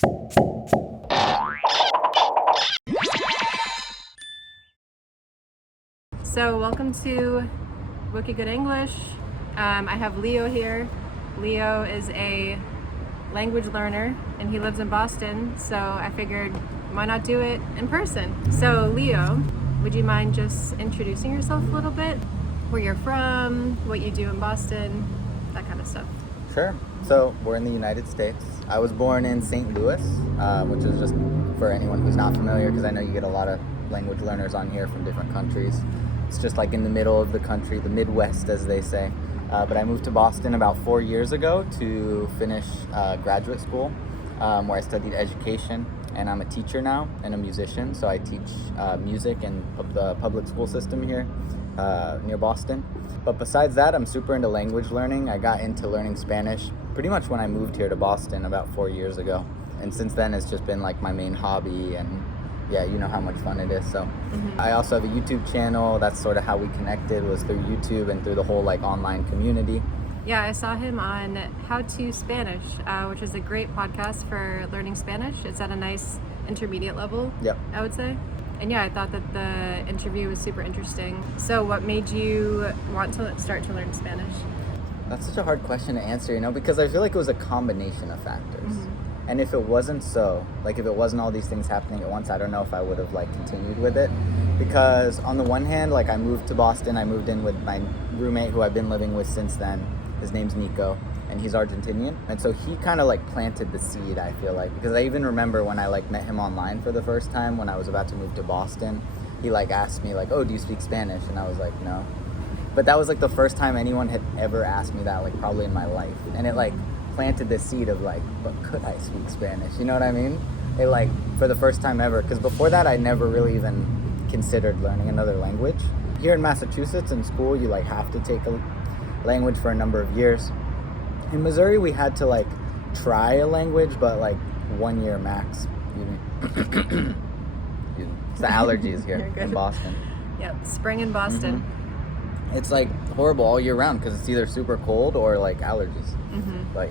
So welcome to Wicked Good English. I have Leo here. Leo is a language learner and he lives in Boston, so I figured why not do it in person. So Leo, would you mind just introducing yourself a little bit? Where you're from, what you do in Boston, that kind of stuff. Sure. So we're in the United States. I was born in St. Louis, which is just for anyone who's not familiar, because I know you get a lot of language learners on here from different countries. It's just like in the middle of the country, the Midwest, as they say. But I moved to Boston about 4 years ago to finish graduate school, where I studied education, and I'm a teacher now and a musician. So I teach music in the public school system here near Boston. But besides that, I'm super into language learning. I got into learning Spanish pretty much when I moved here to Boston about 4 years ago. And since then, it's just been like my main hobby, and yeah, you know how much fun it is. So I also have a YouTube channel. That's sort of how we connected, was through YouTube and through the whole like online community. Yeah, I saw him on How to Spanish, which is a great podcast for learning Spanish. It's at a nice intermediate level, Yep. I would say. And yeah, I thought that the interview was super interesting. So what made you want to start to learn Spanish? That's such a hard question to answer, because I feel like it was a combination of factors. And if it wasn't so, like if it wasn't all these things happening at once, I don't know if I would have like continued with it. Because on the one hand, like I moved to Boston, I moved in with my roommate who I've been living with since then. His name's Nico, and he's Argentinian. And so he kind of like planted the seed, I feel like, because I even remember when I like met him online for the first time when I was about to move to Boston, he like asked me like, oh, do you speak Spanish? And I was like, no. But that was like the first time anyone had ever asked me that, like probably in my life. And it like planted the seed of like, but could I speak Spanish? You know what I mean? It like, for the first time ever, because before that I never really even considered learning another language. Here in Massachusetts in school, you like have to take a language for a number of years. In Missouri, we had to like try a language, but like 1 year max. It's the allergies here in Boston. Yep, spring in Boston. It's like horrible all year round because it's either super cold or like allergies. But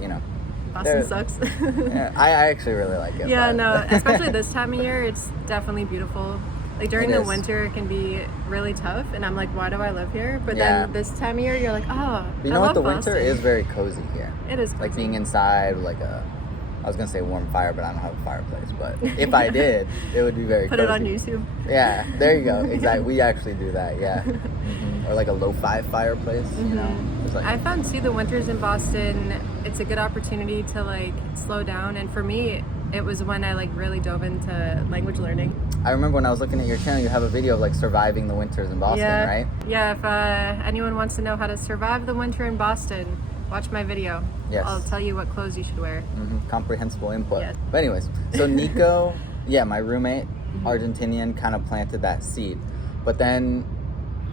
Boston sucks. Yeah, I actually really like it. Yeah, but. no, especially this time of year, it's definitely beautiful. Like during the winter, it can be really tough, and I'm like, why do I live here? But then this time of year, you're like, oh, you know what? The winter is very cozy here. It is cozy. Like being inside, like I was gonna say warm fire, but I don't have a fireplace. But if I did, it would be very Put cozy. it on YouTube. Yeah, there you go. Exactly. We actually do that. Yeah. Or like a lo-fi fireplace. It's like, I found too the winters in Boston, it's a good opportunity to like slow down, and for me, it was when I like really dove into language learning. I remember when I was looking at your channel, you have a video of like surviving the winters in Boston, right? Yeah, if anyone wants to know how to survive the winter in Boston, watch my video. Yes. I'll tell you what clothes you should wear. Comprehensible input. Yeah. But anyways, so Nico, my roommate, Argentinian, kind of planted that seed. But then,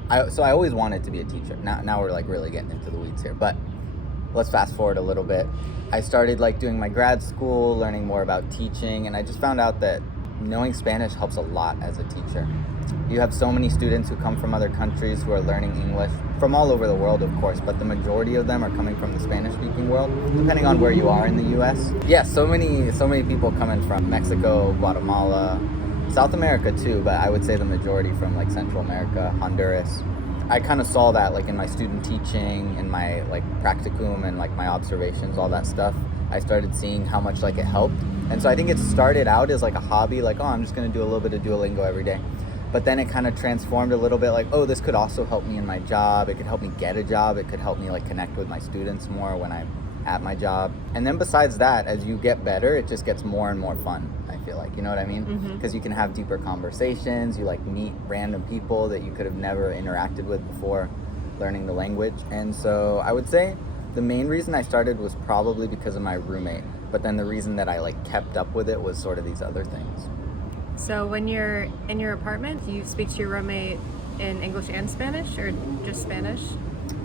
I always wanted to be a teacher. Now we're like really getting into the weeds here. But let's fast forward a little bit. I started like doing my grad school, learning more about teaching, and I just found out that knowing Spanish helps a lot as a teacher. You have so many students who come from other countries who are learning English from all over the world, of course, but the majority of them are coming from the Spanish-speaking world, depending on where you are in the U.S. Yeah, so many people coming from Mexico, Guatemala, South America too, but I would say the majority from like Central America, Honduras. I kind of saw that like in my student teaching, in my like practicum and like my observations, all that stuff. I started seeing how much like it helped. And so I think it started out as like a hobby, like, oh, I'm just going to do a little bit of Duolingo every day. But then it kind of transformed a little bit like, oh, this could also help me in my job. It could help me get a job. It could help me like connect with my students more when I'm at my job. And then besides that, as you get better, it just gets more and more fun, I feel like. You know what I mean? Because you can have deeper conversations. You like meet random people that you could have never interacted with before learning the language. And so I would say the main reason I started was probably because of my roommate. But then the reason that I like kept up with it was sort of these other things. So when you're in your apartment, do you speak to your roommate in English and Spanish, or just Spanish?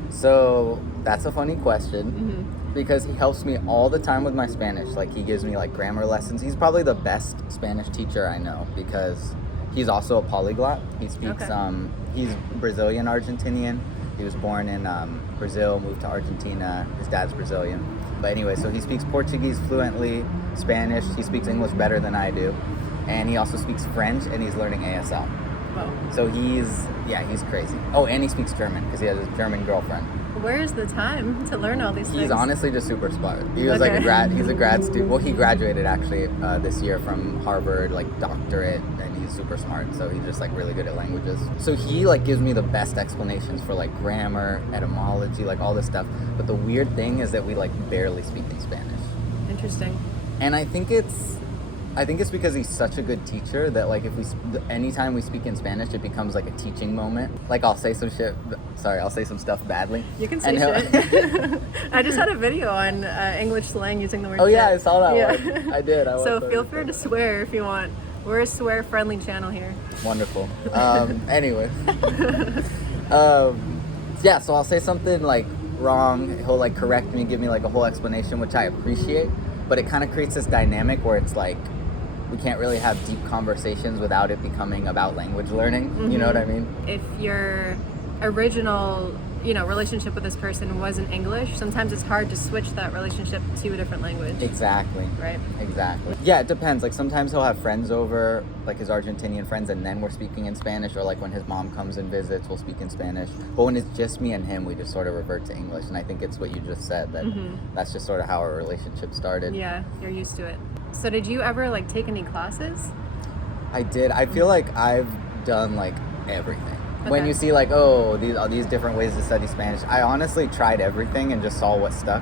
So that's a funny question because he helps me all the time with my Spanish. Like he gives me like grammar lessons. He's probably the best Spanish teacher I know because he's also a polyglot. He speaks, he's Brazilian Argentinian. He was born in Brazil, moved to Argentina. His dad's Brazilian. But anyway, so he speaks Portuguese fluently, Spanish. He speaks English better than I do. And he also speaks French, and he's learning ASL. Wow. So he's crazy. Oh, and he speaks German because he has a German girlfriend. Where's the time to learn all these things? He's honestly just super smart. He was like he's a grad student. Well, he graduated actually this year from Harvard, like doctorate, and he's super smart. So he's just like really good at languages. So he like gives me the best explanations for like grammar, etymology, like all this stuff. But the weird thing is that we like barely speak in Spanish. Interesting. And I think it's because he's such a good teacher that like anytime we speak in Spanish, it becomes like a teaching moment. Like I'll say some stuff badly. You can say shit. I just had a video on English slang using the word shit. I saw that one. I did. So feel free to swear if you want. We're a swear-friendly channel here. Wonderful. Anyway. Yeah, so I'll say something like wrong. He'll like correct me, give me like a whole explanation, which I appreciate. But it kind of creates this dynamic where it's like, we can't really have deep conversations without it becoming about language learning. Mm-hmm. You know what I mean? If your original, relationship with this person was in English, sometimes it's hard to switch that relationship to a different language. Exactly. Right? Exactly. Yeah, it depends. Like sometimes he'll have friends over, like his Argentinian friends, and then we're speaking in Spanish, or like when his mom comes and visits, we'll speak in Spanish. But when it's just me and him, we just sort of revert to English. And I think it's what you just said, that that's just sort of how our relationship started. Yeah, you're used to it. So did you ever like take any classes? I did. I feel like I've done like everything. Okay. When you see like, all these different ways to study Spanish, I honestly tried everything and just saw what stuck.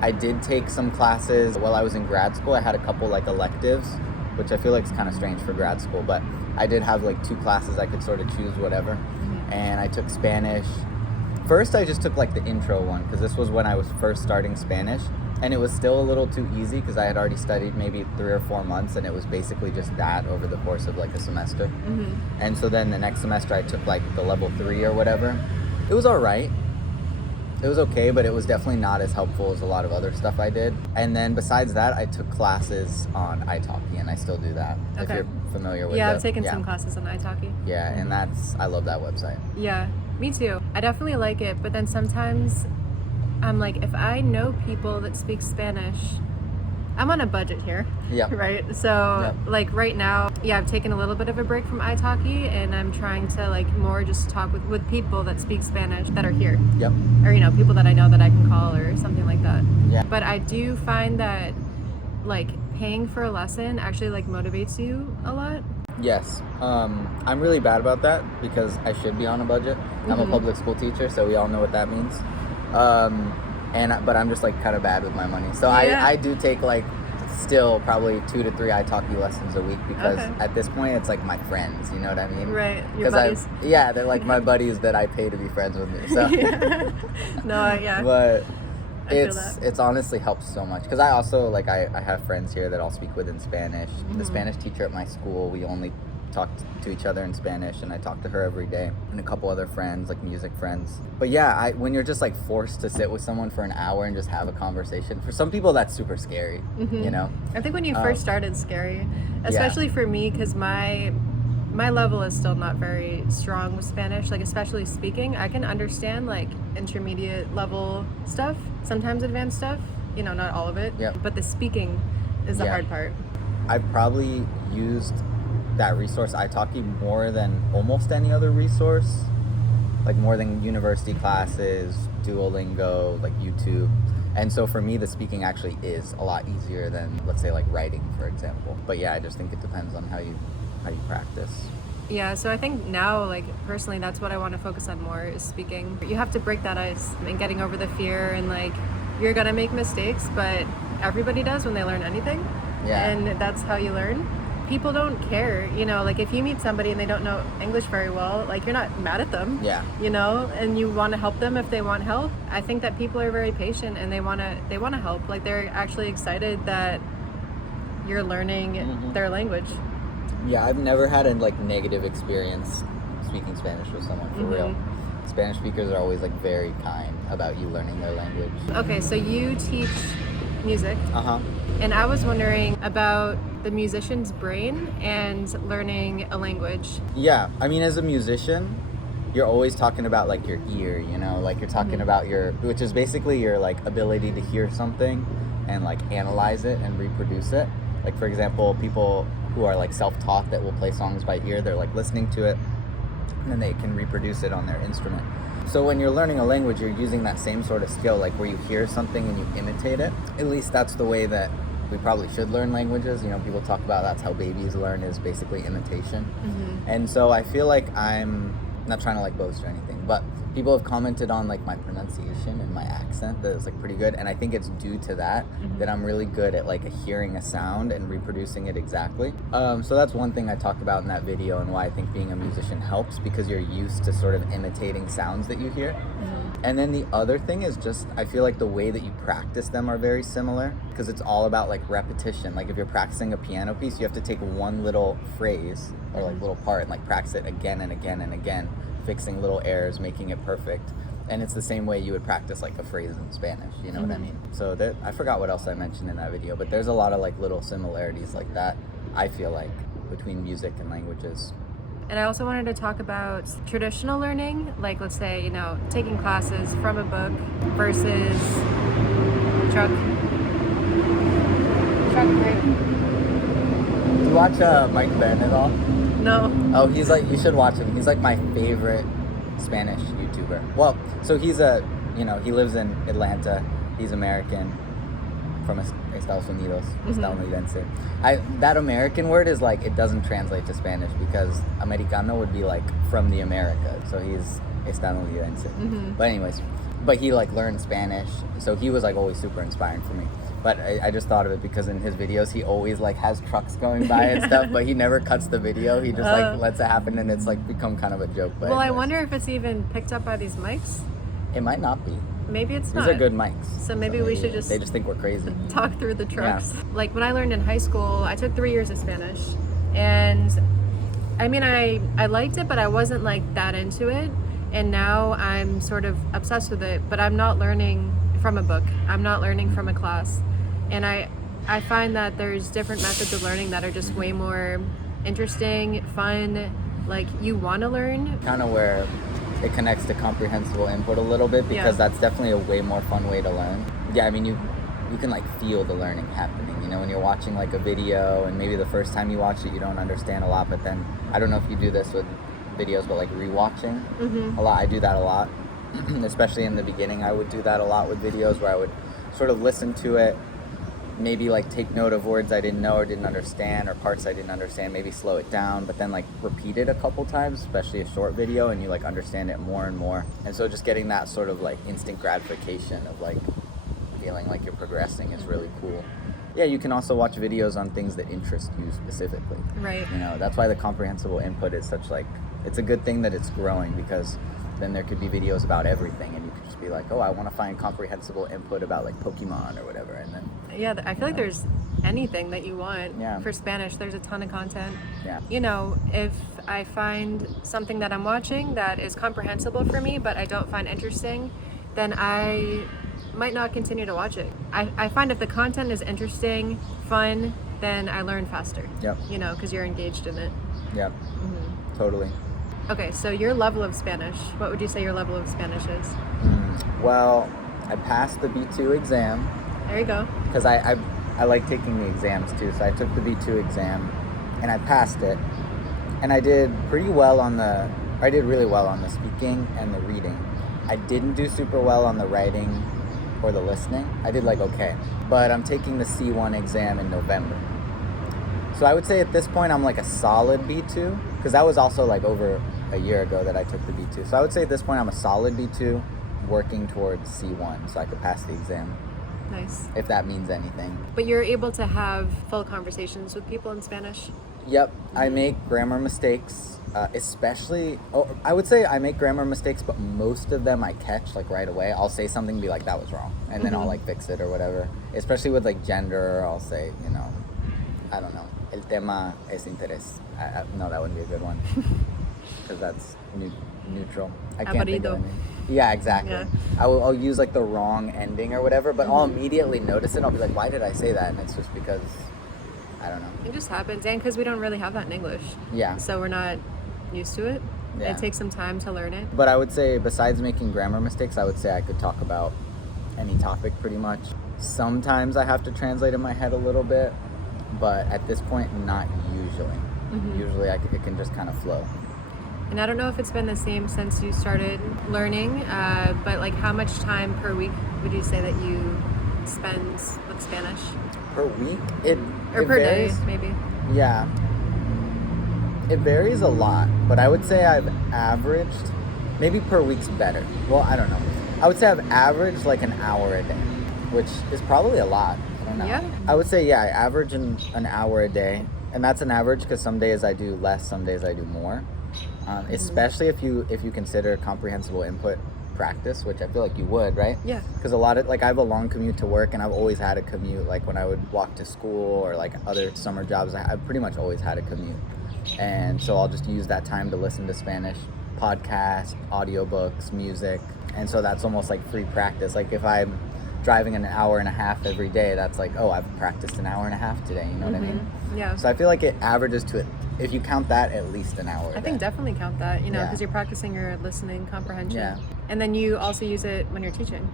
I did take some classes while I was in grad school. I had a couple like electives, which I feel like is kind of strange for grad school, but I did have like 2 classes I could sort of choose whatever. And I took Spanish. First, I just took like the intro one because this was when I was first starting Spanish. And it was still a little too easy because I had already studied maybe 3 or 4 months, and it was basically just that over the course of like a semester. And so then the next semester I took like the level 3 or whatever. It was all right. It was okay, but it was definitely not as helpful as a lot of other stuff I did. And then besides that, I took classes on italki, and I still do that. Okay. If you're familiar with it. Yeah, I've taken some classes on italki. Yeah, and I love that website. Yeah, me too. I definitely like it, but then sometimes I'm like, if I know people that speak Spanish, I'm on a budget here. Yeah. Right? So, like right now, I've taken a little bit of a break from italki, and I'm trying to like more just talk with people that speak Spanish that are here. Yep. Or, people that I know that I can call or something like that. Yeah. But I do find that like paying for a lesson actually like motivates you a lot. Yes. I'm really bad about that because I should be on a budget. I'm a public school teacher, so we all know what that means. But I'm just like kind of bad with my money. So I do take like still probably 2 to 3 italki lessons a week because at this point it's like my friends, you know what I mean? Right. Your buddies. They're like my buddies that I pay to be friends with me. So But it's honestly helps so much because I also like I have friends here that I'll speak with in Spanish. The Spanish teacher at my school, we only talk to each other in Spanish, and I talk to her every day, and a couple other friends, like music friends. But when you're just like forced to sit with someone for an hour and just have a conversation, for some people that's super scary. I think when you first started, it's scary, especially for me, because my level is still not very strong with Spanish, like especially speaking. I can understand like intermediate level stuff, sometimes advanced stuff, not all of it, but the speaking is the hard part. I've probably used that resource italki more than almost any other resource, like more than university classes, Duolingo, like YouTube. And so for me, the speaking actually is a lot easier than, let's say, like writing, for example. But I just think it depends on how you practice. Yeah, so I think now, like personally, that's what I want to focus on more is speaking. You have to break that ice and getting over the fear, and like you're gonna make mistakes, but everybody does when they learn anything. Yeah. And that's how you learn. People don't care, like if you meet somebody and they don't know English very well, like you're not mad at them, and you want to help them if they want help. I think that people are very patient and they want to help. Like they're actually excited that you're learning their language. Yeah, I've never had a like negative experience speaking Spanish with someone for real. Spanish speakers are always like very kind about you learning their language. Okay, so you teach music. And I was wondering about the musician's brain and learning a language. Yeah, I mean, as a musician, you're always talking about like your ear, you know, like you're talking about your, which is basically your like ability to hear something and like analyze it and reproduce it. Like for example, people who are like self-taught that will play songs by ear, they're like listening to it and then they can reproduce it on their instrument. So when you're learning a language, you're using that same sort of skill, like where you hear something and you imitate it. At least that's the way that we probably should learn languages. You know, people talk about that's how babies learn, is basically imitation. And so I feel like I'm not trying to like boast or anything, but people have commented on like my pronunciation and my accent that is like pretty good, and I think it's due to that that I'm really good at like hearing a sound and reproducing it exactly. So that's one thing I talked about in that video, and why I think being a musician helps, because you're used to sort of imitating sounds that you hear. And then the other thing is just, I feel like the way that you practice them are very similar, because it's all about like repetition. Like if you're practicing a piano piece, you have to take one little phrase or like little part and like practice it again and again and again, fixing little errors, making it perfect. And it's the same way you would practice like a phrase in Spanish, you know what I mean? So that, I forgot what else I mentioned in that video, but there's a lot of like little similarities like that, I feel like, between music and languages. And I also wanted to talk about traditional learning, like let's say, you know, taking classes from a book versus truck break. Do you watch Mike Byrne at all? No. Oh, he's like, you should watch him. He's like my favorite Spanish YouTuber. Well, so he's you know, he lives in Atlanta. He's American, from Estados Unidos, estadounidense. That American word is like, it doesn't translate to Spanish, because americano would be like from the America, so he's estadounidense. But anyways, but he like learned Spanish, so he was like always super inspiring for me. But I just thought of it because in his videos he always like has trucks going by and stuff, but he never cuts the video. He just like lets it happen, and it's like become kind of a joke. But well, I wonder if it's even picked up by these mics. It might not be. Maybe it's not. These are good mics. So maybe we should just... They just think we're crazy. Talk through the trucks. Yeah. Like when I learned in high school, I took 3 years of Spanish. And I mean, I liked it, but I wasn't like that into it. And now I'm sort of obsessed with it, but I'm not learning from a book. I'm not learning from a class. And I find that there's different methods of learning that are just way more interesting, fun, like you want to learn. Kind of where it connects to comprehensible input a little bit, because that's definitely a way more fun way to learn. Yeah, I mean, you can like feel the learning happening, you know, when you're watching like a video, and maybe the first time you watch it you don't understand a lot, but then, I don't know if you do this with videos, but like rewatching a lot, I do that a lot. Especially in the beginning, I would do that a lot with videos, where I would sort of listen to it, maybe like take note of words I didn't know or didn't understand, or parts I didn't understand, maybe slow it down, but then like repeat it a couple times, especially a short video, and you like understand it more and more. And so just getting that sort of like instant gratification of like feeling like you're progressing is really cool. Yeah, you can also watch videos on things that interest you specifically. Right. You know, that's why the comprehensible input is such like, it's a good thing that it's growing, because then there could be videos about everything, and you could just be like, oh, I want to find comprehensible input about like Pokemon or whatever, and then... Yeah, I feel like there's anything that you want Yeah. for Spanish. There's a ton of content. Yeah. You know, if I find something that I'm watching that is comprehensible for me, but I don't find interesting, then I might not continue to watch it. I find if the content is interesting, fun, then I learn faster. Yep. You know, because you're engaged in it. Yep. Totally. Okay, so your level of Spanish, what would you say your level of Spanish is? Well, I passed the B2 exam. There you go. Because I like taking the exams too, so I took the B2 exam and I passed it, and I did really well on the speaking and the reading. I didn't do super well on the writing or the listening. I did like okay, but I'm taking the C1 exam in November. So I would say at this point I'm like a solid B2, because that was also like over a year ago that I took the B2. So I would say at this point I'm a solid B2 working towards C1 so I could pass the exam. Nice. If that means anything. But you're able to have full conversations with people in Spanish? Yep, I make grammar mistakes, I would say I make grammar mistakes, but most of them I catch like right away. I'll say something and be like, that was wrong, and then I'll like fix it or whatever. Especially with like gender, I'll say, you know, I don't know, el tema es interés. No, that wouldn't be a good one, because that's neutral. I can't think of anything. Yeah, exactly. Yeah. I'll use like the wrong ending or whatever, but I'll immediately notice it. I'll be like, why did I say that? And it's just because, I don't know. It just happens, and because we don't really have that in English. Yeah. So we're not used to it. Yeah. It takes some time to learn it. But I would say, besides making grammar mistakes, I would say I could talk about any topic pretty much. Sometimes I have to translate in my head a little bit, but at this point, not usually. Usually it can just kind of flow. And I don't know if it's been the same since you started learning, but like how much time per week would you say that you spend with Spanish? Per week? Or it per varies. day, maybe. Yeah. It varies a lot, but I would say I've averaged, maybe per week's better. Well, I don't know. I would say I've averaged like an hour a day, which is probably a lot. I don't know. Yeah. I would say, yeah, I average an hour a day. And that's an average because some days I do less, some days I do more. Especially if you consider comprehensible input practice, which I feel like you would, right? Yeah. Because a lot of, like, I have a long commute to work, and I've always had a commute. Like when I would walk to school or like other summer jobs, I pretty much always had a commute. And so I'll just use that time to listen to Spanish podcasts, audiobooks, music. And so that's almost like free practice. Like if I'm driving an hour and a half every day, that's like, oh, I've practiced an hour and a half today. You know what I mean? Yeah. So I feel like it averages to, if you count that, at least an hour. I think definitely count that, you know, Yeah. because you're practicing your listening comprehension. Yeah. And then you also use it when you're teaching.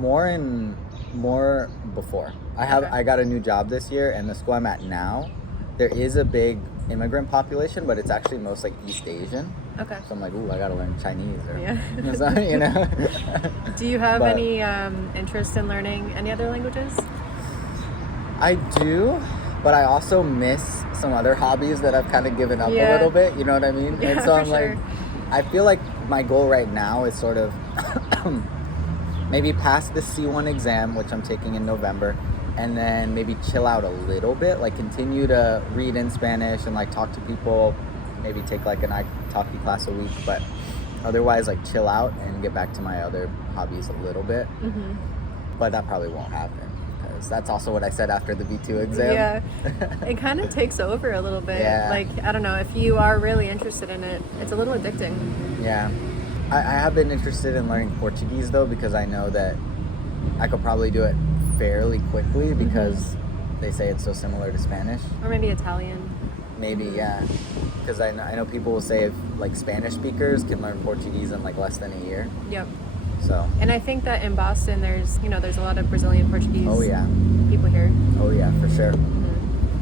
More before. Okay. I got a new job this year, and the school I'm at now, there is a big immigrant population, but it's actually most like East Asian. Okay. So I'm like, ooh, I gotta learn Chinese or Yeah. something, you know. Do you have But any interest in learning any other languages? I do, but I also miss some other hobbies that I've kind of given up a Yeah. little bit. You know what I mean? Yeah, And so for I'm like, sure. I feel like my goal right now is sort of maybe pass the C1 exam, which I'm taking in November, and then maybe chill out a little bit, like continue to read in Spanish and like talk to people, maybe take like an italki class a week, but otherwise like chill out and get back to my other hobbies a little bit. But that probably won't happen, because that's also what I said after the B2 exam. Yeah. It kind of takes over a little bit. Yeah. Like, I don't know, if you are really interested in it, it's a little addicting. Yeah. I have been interested in learning Portuguese though, because I know that I could probably do it fairly quickly because they say it's so similar to Spanish. Or maybe Italian. Maybe, yeah. Because I know people will say if like Spanish speakers can learn Portuguese in like less than a year. Yep. So. And I think that in Boston, there's a lot of Brazilian Portuguese Oh yeah. people here. Oh yeah, for sure.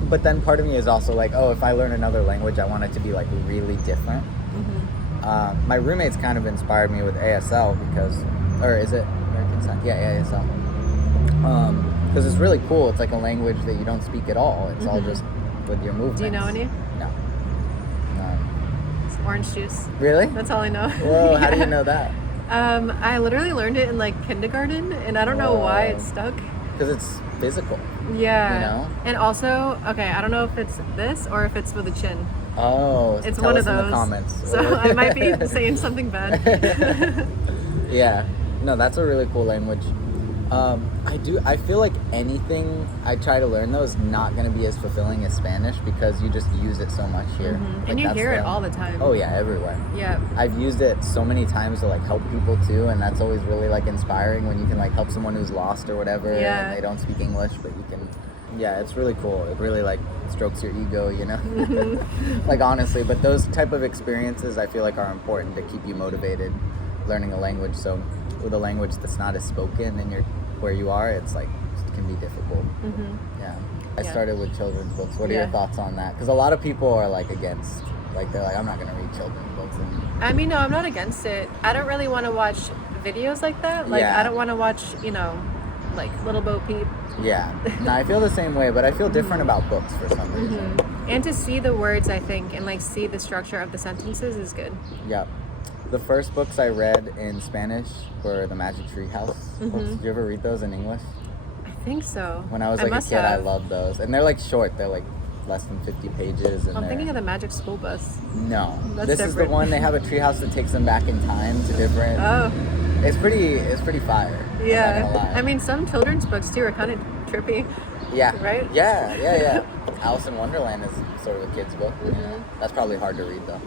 But then part of me is also like, oh, if I learn another language, I want it to be like really different. My roommates kind of inspired me with ASL or is it American Sign? Yeah, ASL. Because it's really cool. It's like a language that you don't speak at all. It's all just with your movements. Do you know any? No. It's orange juice. Really? That's all I know. Whoa, how do you know that? I literally learned it in like kindergarten, and I don't know why it stuck. Because it's physical. Yeah. You know? And also, okay, I don't know if it's this or if it's with a chin. Oh, It's tell one us of those. in the comments. So I might be saying something bad. Yeah. No, that's a really cool language. I feel like anything I try to learn though is not going to be as fulfilling as Spanish, because you just use it so much here. Like, And you that's hear it all the time. Oh yeah, everywhere. Yeah. I've used it so many times to like help people too, and that's always really like inspiring when you can like help someone who's lost or whatever, Yeah. and they don't speak English, but you can. Yeah, it's really cool. It really like strokes your ego, you know. Like honestly, but those type of experiences I feel like are important to keep you motivated learning a language. So with a language that's not as spoken and where you are, it's like it can be difficult. Yeah. I started with children's books. What are your thoughts on that? Because a lot of people are like against, like they're like, I'm not gonna read children's books. And I mean, no, I'm not against it. I don't really want to watch videos like that. Like, Yeah. I don't want to watch, like Little Bo Peep. yeah, no, I feel the same way, but I feel different about books for some reason. And to see the words, I think, and like see the structure of the sentences is good. Yep. The first books I read in Spanish were the Magic Tree House books. Did you ever read those in English? I think so. When I was like a kid, I loved those. And they're like short. They're like less than 50 pages. And I'm thinking of the Magic School Bus. No. That's This is the different. one, they have a treehouse that takes them back in time to different... Oh, It's pretty fire. I'm not yeah. gonna lie. I mean, some children's books too are kind of trippy. Yeah. Right? Yeah. Alice in Wonderland is sort of a kid's book. Yeah. That's probably hard to read though.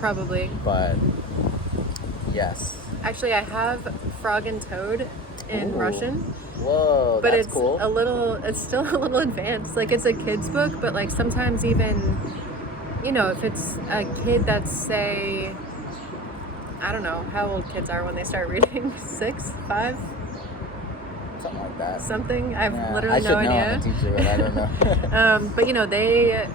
Probably. But yes. Actually, I have Frog and Toad in Ooh. Russian. Whoa, But that's it's cool. it's still a little advanced. Like, it's a kid's book, but like sometimes even you know, if it's a kid that's, say, I don't know how old kids are when they start reading, 6, 5? Something like that. Something? I have Yeah, literally no I should know, idea. I'm a teacher, but I don't know. But, you know, they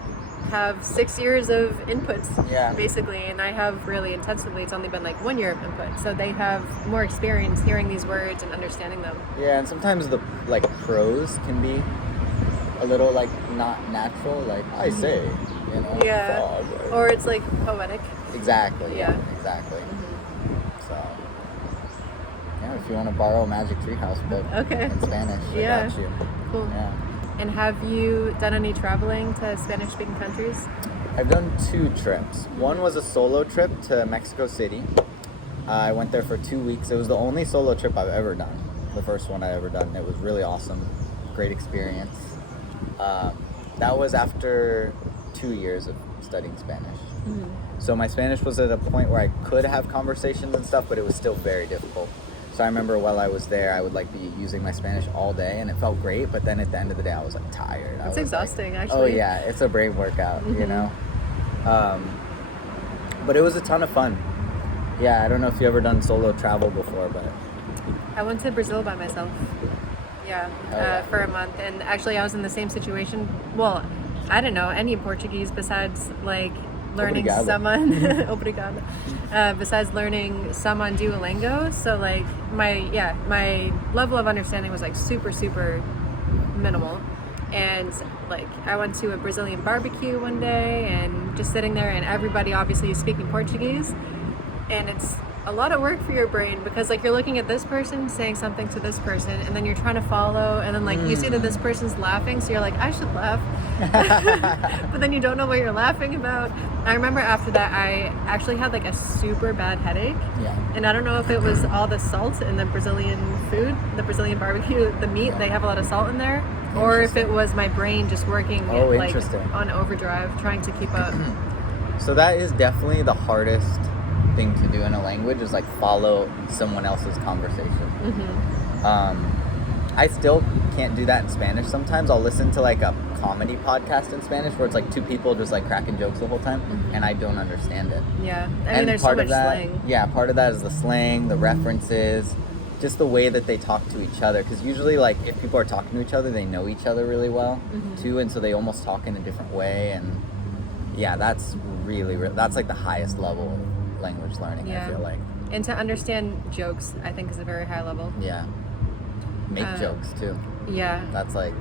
have 6 years of inputs, Yeah. basically, and I have really intensively, it's only been like 1 year of input, so they have more experience hearing these words and understanding them. Yeah, and sometimes the like prose can be a little like not natural, like I say, you know. Yeah. Frog, Or it's like poetic. exactly. Yeah. Yeah. Exactly. So, yeah, if you want to borrow a Magic Treehouse book Okay. in Spanish, Yeah. I got you. Cool. Yeah. And have you done any traveling to Spanish-speaking countries? I've done 2 trips. One was a solo trip to Mexico City. I went there for 2 weeks. It was the only solo trip I've ever done. The first one I ever done. It was really awesome. Great experience. That was after 2 years of studying Spanish. Mm-hmm. So my Spanish was at a point where I could have conversations and stuff, but it was still very difficult. So I remember while I was there, I would like be using my Spanish all day, and it felt great. But then at the end of the day, I was like tired. It's exhausting, like, actually. Oh yeah, it's a brain workout, you know. But it was a ton of fun. Yeah, I don't know if you ever done solo travel before, but I went to Brazil by myself. Yeah, yeah. for a month. And actually, I was in the same situation. Well, I didn't know any Portuguese besides like learning Obrigado. someone. Obrigado. Besides learning some on Duolingo. So like my level of understanding was like super, super minimal. And like I went to a Brazilian barbecue one day and just sitting there, and everybody obviously is speaking Portuguese. And it's a lot of work for your brain because like you're looking at this person saying something to this person, and then you're trying to follow, and then like you see that this person's laughing, so you're like, I should laugh. But then you don't know what you're laughing about. I remember after that I actually had like a super bad headache. yeah. And I don't know if it was all the salt in the Brazilian food, the Brazilian barbecue, the meat, they have a lot of salt in there, or if it was my brain just working like interesting. on overdrive trying to keep up. So that is definitely the hardest thing to do in a language, is like follow someone else's conversation. I still can't do that in Spanish. Sometimes I'll listen to like a comedy podcast in Spanish where it's like 2 people just like cracking jokes the whole time, and I don't understand it. Yeah, I And mean there's so part much of that, slang. yeah, part of that is the slang, the references, just the way that they talk to each other. Because usually, like, if people are talking to each other, they know each other really well too, and so they almost talk in a different way. And yeah, that's that's like the highest level of language learning. Yeah. I feel like. And to understand jokes, I think, is a very high level. Yeah. Make jokes too. Yeah. That's like.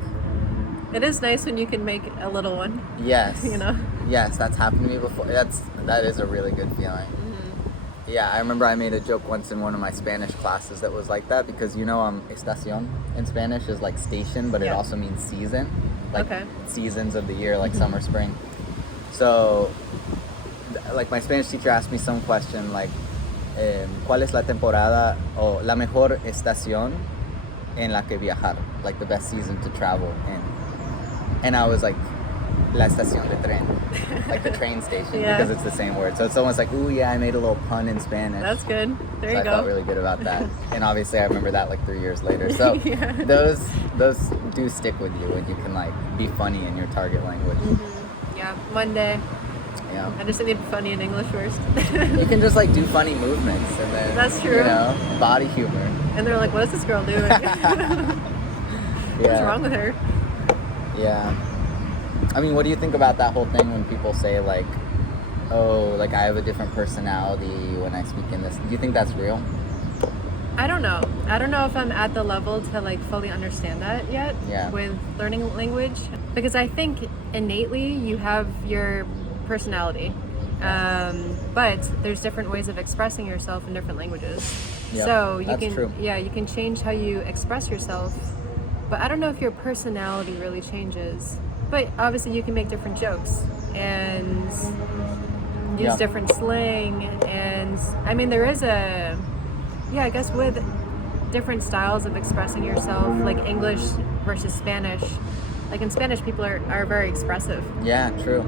It is nice when you can make a little one. Yes. You know? Yes, that's happened to me before. That is a really good feeling. Yeah, I remember I made a joke once in one of my Spanish classes that was like that, because estación in Spanish is like station, but it Yeah. also means season, like Okay. seasons of the year, like summer, spring. So, like my Spanish teacher asked me some question like, ¿cuál es la temporada o la mejor estación en la que viajar? Like the best season to travel in. And I was like, la estación de tren, like the train station, Yeah. because it's the same word. So it's almost like, ooh, yeah, I made a little pun in Spanish. That's good. There So you I go. felt really good about that. And obviously I remember that like 3 years later. So Yeah. those do stick with you, and you can like be funny in your target language. Yeah, one day. Yeah. I just need to be funny in English first. You can just like do funny movements, and then That's true. You know, body humor. And they're like, what is this girl doing? What's wrong with her? Yeah. I mean, what do you think about that whole thing when people say like, oh, like I have a different personality when I speak in this? Do you think that's real? I don't know. I don't know if I'm at the level to like fully understand that yet Yeah. with learning language, because I think innately you have your personality, but there's different ways of expressing yourself in different languages. Yep, So you that's can true. you can change how you express yourself, but I don't know if your personality really changes. But obviously you can make different jokes and use Yeah. different slang, and I mean there is I guess with different styles of expressing yourself, like English versus Spanish. Like in Spanish, people are very expressive Yeah, true.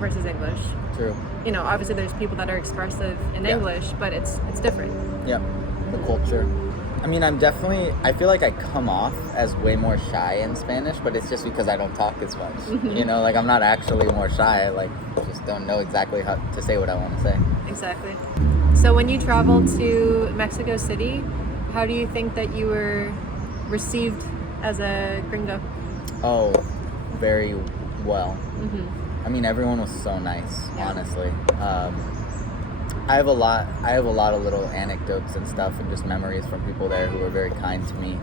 versus English. True. You know, obviously there's people that are expressive in Yeah. English, but it's different. Yep. The culture. I mean, I feel like I come off as way more shy in Spanish, but it's just because I don't talk as much. You know, like I'm not actually more shy. I like just don't know exactly how to say what I want to say. Exactly. So when you traveled to Mexico City, how do you think that you were received as a gringo? Oh, very well. Mm-hmm. I mean, everyone was so nice, Yeah. honestly. I have a lot of little anecdotes and stuff and just memories from people there who were very kind to me.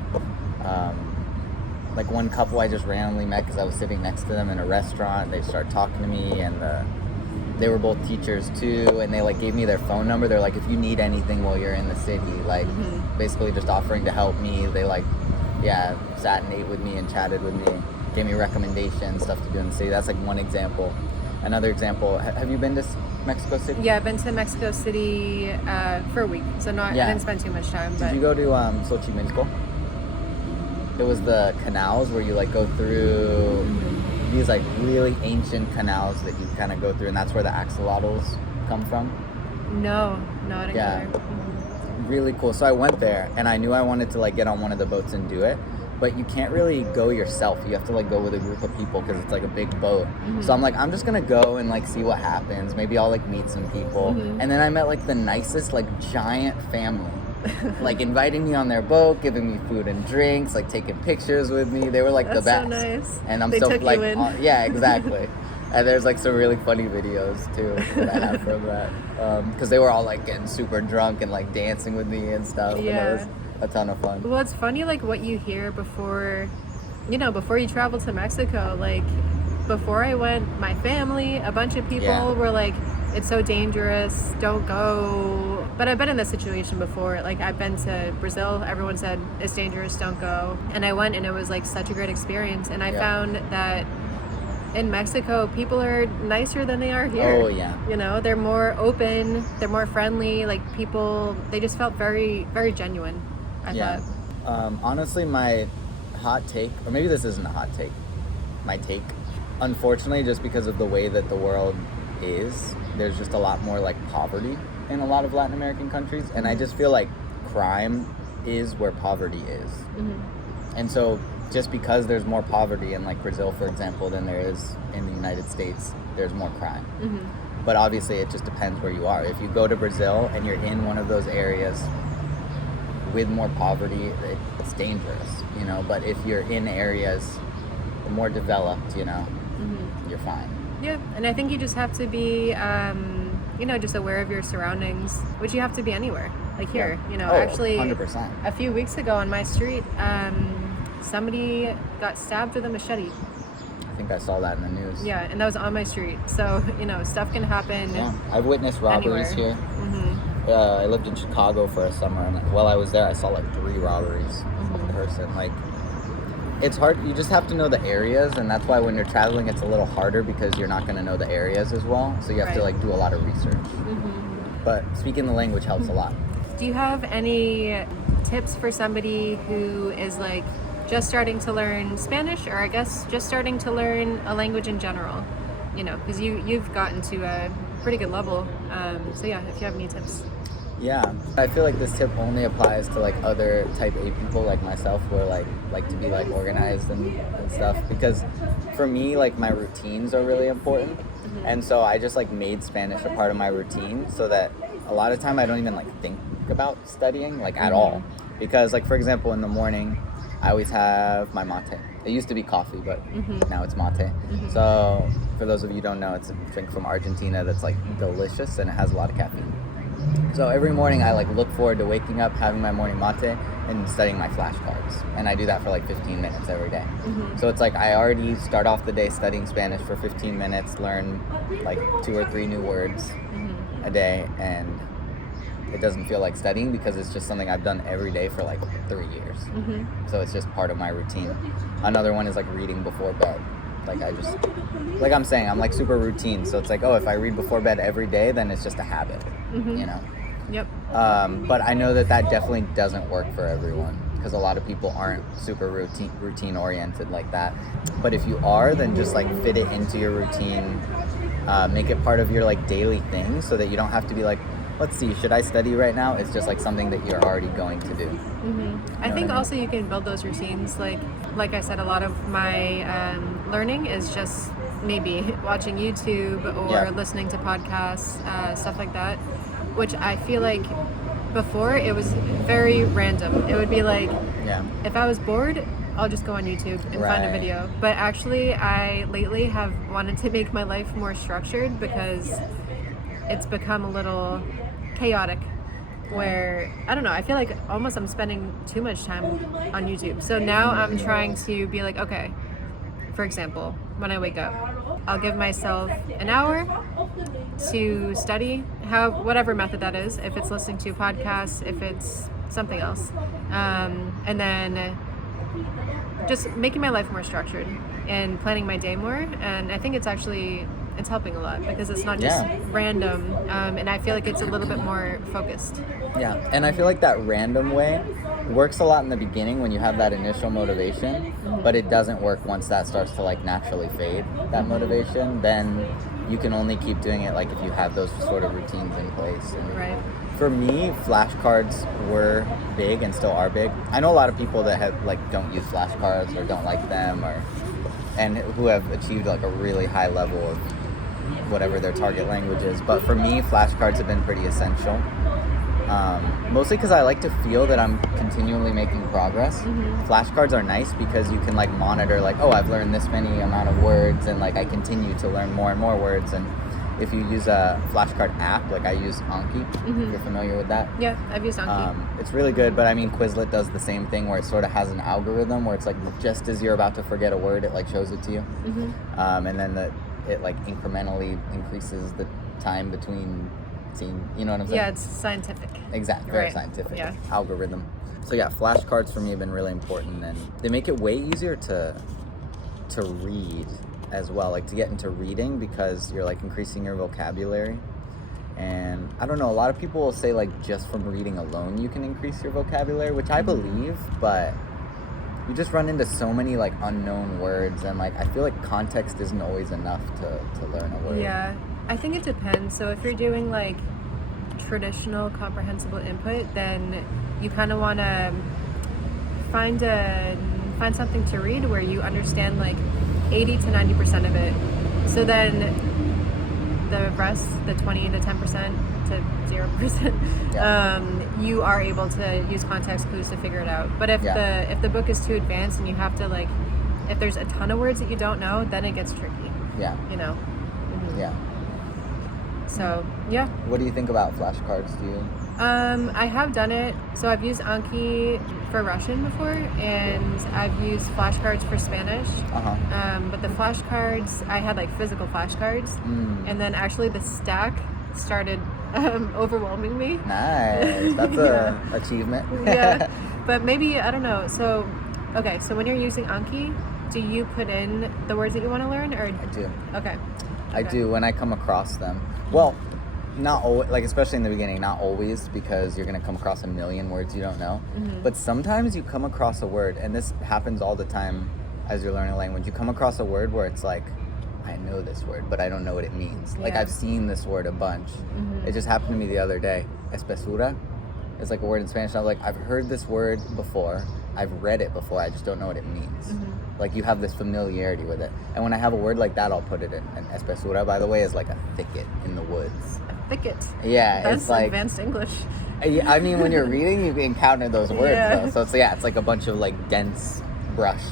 Like one couple I just randomly met because I was sitting next to them in a restaurant. They started talking to me, and they were both teachers too, and they like gave me their phone number. They're like, if you need anything while you're in the city, like basically just offering to help me. They like, yeah, sat and ate with me and chatted with me, gave me recommendations, stuff to do in the city. That's like one example. Another example, have you been to Mexico City? Yeah, I've been to Mexico City for a week, so I didn't spend too much time. But Did you go to Xochimilco? It was the canals where you like go through these like really ancient canals that you kind of go through, and that's where the axolotls come from. No, I didn't Yeah. go there. Really cool. So I went there, and I knew I wanted to like get on one of the boats and do it, but you can't really go yourself. You have to like go with a group of people because it's like a big boat. So I'm like, I'm just gonna go and like see what happens. Maybe I'll like meet some people. And then I met like the nicest like giant family. Like inviting me on their boat, giving me food and drinks, like taking pictures with me. They were like That's the best. so nice. And I'm They so took you like in. yeah, exactly. And there's like some really funny videos too that I have from that, because they were all like getting super drunk and like dancing with me and stuff. Yeah. And it was a ton of fun. Well, it's funny, like what you hear before you travel to Mexico. Like before I went, my family, a bunch of people were like, it's so dangerous, don't go. But I've been in this situation before. Like I've been to Brazil, everyone said it's dangerous, don't go. And I went, and it was like such a great experience. And I found that in Mexico, people are nicer than they are here. Oh yeah. You know, they're more open, they're more friendly. Like people, they just felt very, very genuine. I thought. Honestly, my hot take, or maybe this isn't a hot take, my take, unfortunately, just because of the way that the world is, there's just a lot more like poverty in a lot of Latin American countries, and I just feel like crime is where poverty is. And so just because there's more poverty in like Brazil, for example, than there is in the United States, there's more crime. But obviously it just depends where you are. If you go to Brazil and you're in one of those areas with more poverty, it's dangerous, you know. But if you're in areas more developed, you know, you're fine. Yeah, and I think you just have to be, just aware of your surroundings, which you have to be anywhere. Like here, actually, 100%. a few weeks ago on my street, somebody got stabbed with a machete. I think I saw that in the news. Yeah, and that was on my street. So, stuff can happen. Yeah, I've witnessed robberies anywhere. here. I lived in Chicago for a summer, and while I was there, I saw like 3 robberies in person. Like, it's hard. You just have to know the areas, and that's why when you're traveling, it's a little harder because you're not going to know the areas as well. So you have to like do a lot of research. But speaking the language helps a lot. Do you have any tips for somebody who is like just starting to learn Spanish, or I guess just starting to learn a language in general? Because you've gotten to a pretty good level. So yeah, if you have any tips. Yeah, I feel like this tip only applies to like other type A people like myself who are like to be like organized and stuff, because for me, like my routines are really important. And so I just like made Spanish a part of my routine so that a lot of time I don't even like think about studying like at all, because like for example in the morning I always have my mate. It used to be coffee, but now it's mate. So for those of you who don't know, it's a drink from Argentina that's like delicious and it has a lot of caffeine. So every morning I like look forward to waking up, having my morning mate, and studying my flashcards. And I do that for like 15 minutes every day. So it's like I already start off the day studying Spanish for 15 minutes, learn like 2 or 3 new words a day, and it doesn't feel like studying because it's just something I've done every day for like 3 years. So it's just part of my routine. Another one is like reading before bed. Like I just, like I'm saying, I'm like super routine. So it's like, oh, if I read before bed every day, then it's just a habit, you know? Yep. But I know that definitely doesn't work for everyone, because a lot of people aren't super routine oriented like that. But if you are, then just like fit it into your routine, make it part of your like daily thing so that you don't have to be like, let's see, should I study right now? It's just like something that you're already going to do. I think also you can build those routines. Like I said, a lot of my learning is just maybe watching YouTube or listening to podcasts, stuff like that, which I feel like before it was very random. It would be like, if I was bored, I'll just go on YouTube and find a video. But actually, I lately have wanted to make my life more structured because it's become a little chaotic where, I don't know, I feel like almost I'm spending too much time on YouTube. So now I'm trying to be like, okay, for example, when I wake up, I'll give myself an hour to study, whatever method that is, if it's listening to podcasts, if it's something else. And then just making my life more structured and planning my day more. And I think it's helping a lot because it's not just random, and I feel like it's a little bit more focused. Yeah, and I feel like that random way works a lot in the beginning when you have that initial motivation, but it doesn't work once that starts to like naturally fade, that motivation. Then you can only keep doing it like if you have those sort of routines in place. And for me, flashcards were big and still are big. I know a lot of people that don't use flashcards or don't like them, and who have achieved like a really high level of whatever their target language is. But for me, flashcards have been pretty essential. Mostly because I like to feel that I'm continually making progress. Flashcards are nice because you can like monitor like, oh, I've learned this many amount of words, and like I continue to learn more and more words. And if you use a flashcard app, like I use Anki, if you're familiar with that. Yeah, I've used Anki. It's really good, but I mean Quizlet does the same thing where it sort of has an algorithm where it's like just as you're about to forget a word, it like shows it to you. And then it like incrementally increases the time between seeing, you know what I'm saying? Yeah, it's scientific. Exactly, very scientific algorithm. So yeah, flashcards for me have been really important, and they make it way easier to read as well, like to get into reading because you're like increasing your vocabulary. And I don't know, a lot of people will say like just from reading alone you can increase your vocabulary, which I believe, but you just run into so many like unknown words, and like I feel like context isn't always enough to learn a word. Yeah, I think it depends. So if you're doing like traditional comprehensible input, then you kind of want to find something to read where you understand like 80 to 90% of it. So then the rest, the 20 to 10% to 0%, you are able to use context clues to figure it out. But if the book is too advanced and you have to like, if there's a ton of words that you don't know, then it gets tricky. Yeah. You know? Yeah. So, yeah. What do you think about flashcards? Do you? I have done it. So I've used Anki for Russian before, and I've used flashcards for Spanish. But the flashcards, I had like physical flashcards, and then actually the stack started overwhelming me. Nice. That's a achievement. Yeah. But maybe, I don't know. So, okay. So when you're using Anki, do you put in the words that you want to learn, or? I do. Okay. I do when I come across them. Well, not always, like especially in the beginning, not always, because you're going to come across a million words you don't know. But sometimes you come across a word, and this happens all the time as you're learning a language. You come across a word where it's like, I know this word, but I don't know what it means. Like I've seen this word a bunch. It just happened to me the other day. Espesura. It's like a word in Spanish. I'm like, I've heard this word before. I've read it before. I just don't know what it means. Like you have this familiarity with it. And when I have a word like that, I'll put it in. And espesura, by the way, is like a thicket in the woods. A thicket? Yeah. That's it's like advanced English. I mean, when you're reading, you encounter those words. Though. So it's like a bunch of like dense brush.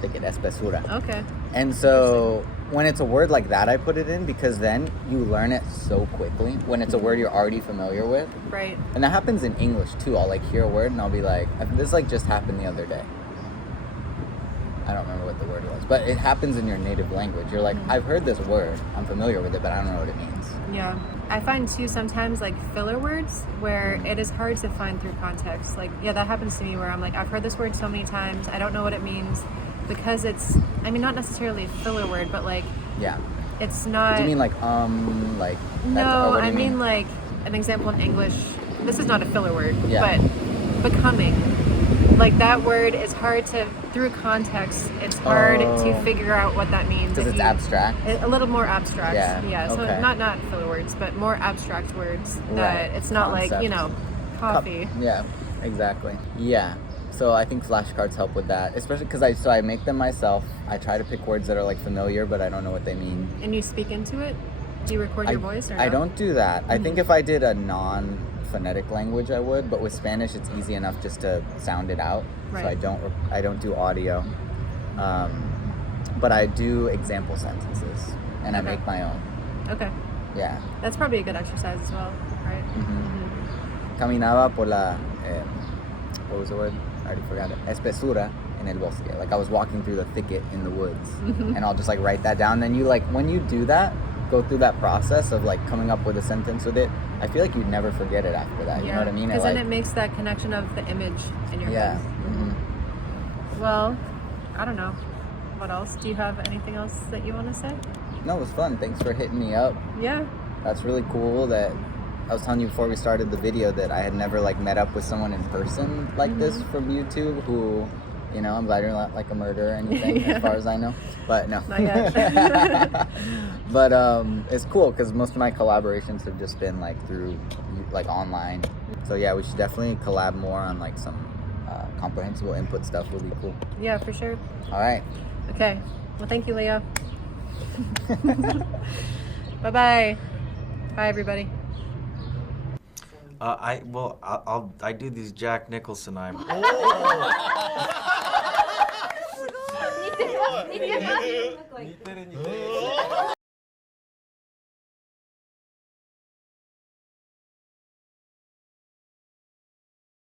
Thicket, espesura. Okay. And so when it's a word like that, I put it in because then you learn it so quickly when it's a word you're already familiar with. Right. And that happens in English too. I'll like hear a word and I'll be like, this like just happened the other day. I don't remember what the word was, but it happens in your native language. You're like, I've heard this word, I'm familiar with it, but I don't know what it means. Yeah. I find too sometimes like filler words where it is hard to find through context. Like, yeah, that happens to me where I'm like, I've heard this word so many times, I don't know what it means. Because it's, I mean, not necessarily a filler word, but like, it's not. Do you mean like, like? No, I mean like an example in English. This is not a filler word, but becoming. like that word is hard to, through context, it's hard to figure out what that means. Because it's abstract. A little more abstract. Yeah. So Okay. not filler words, but more abstract words. Right. That it's not like, you know, coffee. Yeah, exactly. Yeah. So I think flashcards help with that, especially because I make them myself. I try to pick words that are like familiar, but I don't know what they mean. And you speak into it? Do you record your voice? Or I no? don't do that. I think if I did a non-phonetic language, I would. But with Spanish, it's easy enough just to sound it out. Right. So I don't do audio. But I do example sentences, and I make my own. Okay. Yeah. That's probably a good exercise as well, right? Caminaba por la, what was the word? I already forgot it. Espesura en el bosque. Like I was walking through the thicket in the woods, and I'll just like write that down. Then you like when you do that, go through that process of like coming up with a sentence with it. I feel like you'd never forget it after that. You know what I mean? Because like, then it makes that connection of the image in your head. Mm-hmm. Well, I don't know. What else? Do you have anything else that you want to say? No, it was fun. Thanks for hitting me up. Yeah. That's really cool that I was telling you before we started the video that I had never like met up with someone in person like this from YouTube who, you know, I'm glad you're not like a murderer or anything as far as I know, but no. Not yet. But it's cool because most of my collaborations have just been like through like online. So yeah, we should definitely collab more on like some comprehensible input stuff. Would be cool. Yeah, for sure. All right. Okay. Well, thank you, Leo. Bye-bye. Bye, everybody. I do these Jack Nicholson. I'm. Ni te